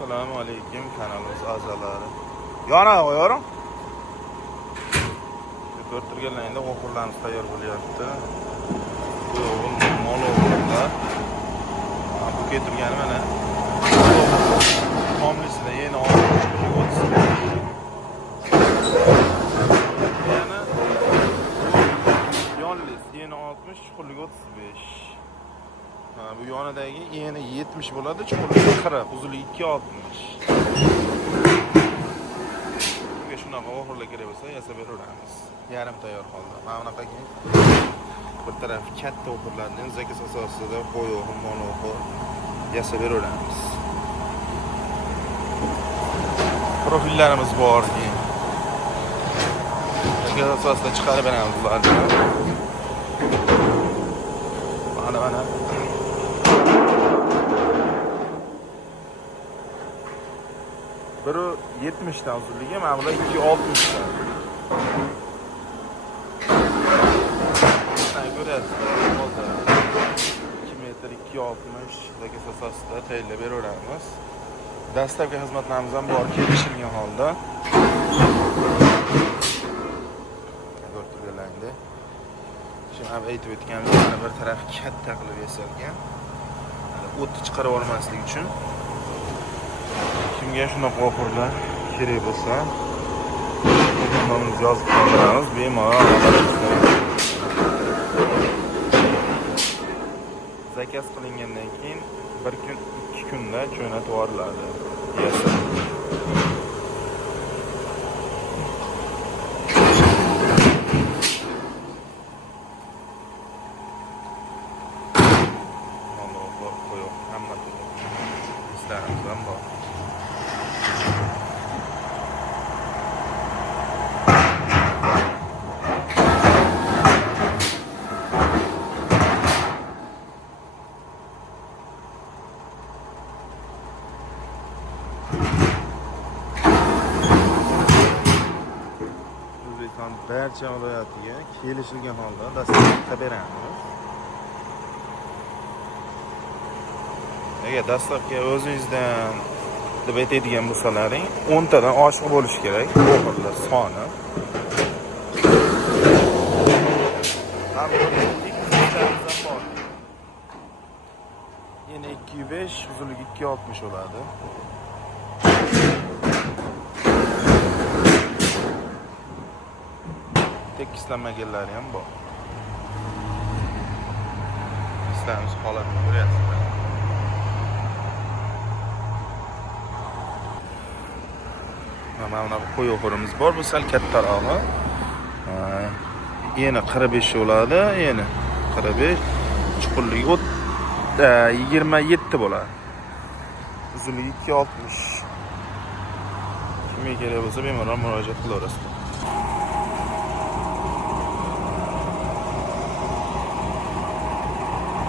Assalomu alaykum kanalimiz a'zolari. Yana qo'yarim. Ko'rib turganlaringda o'g'irlarimiz tayyor bo'lyapti. Bu o'g'il mol o'g'irlar. Bu keltirgani mana tomlisida yana 60 yana yonlis yana 60 chuqurlik 35. Bu yonidagi eni 70 bo'ladi, chuqurligi 40, uzunligi 260. Bunga shunaqa o'g'irlar kerak bo'lsa, yasab beramiz. Yarim tayyor holda. Mana bunaqaki bir taraf katta o'g'irlardan zakaz asosida qo'y o'g'ir, mol o'g'ir yasab beramiz. Profillarimiz bor. Zakaz asosida chiqarib beramiz bularni. Mana biri 70 dan uzunligi, mana bular 260 dan. Mana ko'ryapsiz, 2 metr 260 zakaz asosida tayyorlab beramiz. Dastlabki xizmatlarimiz ham bor, kelishilgan holda. Ko'rib turganlaringda. Shuni ham aytib o'tganmiz, mana bir taraf katta qilib yasalgan. O'tni chiqarib olmaslik uchun. Kimga shunaqa o'g'irlar kerak bo'lsa, nomimizni yozib qoldiramiz, bemalol zakaz qilingandan keyin 1 kun, 2 kunda jo'natib yuboriladi. Hamma islarimiz ham bor. O'zbekiston barcha viloyatiga kelishilgan holda dastlab beramiz. Agar dastlabki o'zingizdan deb aytadigan bo'lsalaring, 10 tadan oshiq bo'lishi kerak o'g'irlar soni. Yana 205, uzunligi 260 bo'ladi. Tekislanmaganlari ham bor. Ishlamiz holatini ko'ryapsizlar. Mana bunaqa qo'y o'g'irimiz bor, bu sal kattarog'i. Yana 45 bo'ladi, yana 45, chuqurligi 27 bo'ladi. Uzunligi 260. Kimga kerak bo'lsa bemalol murojaat qilaverasizlar.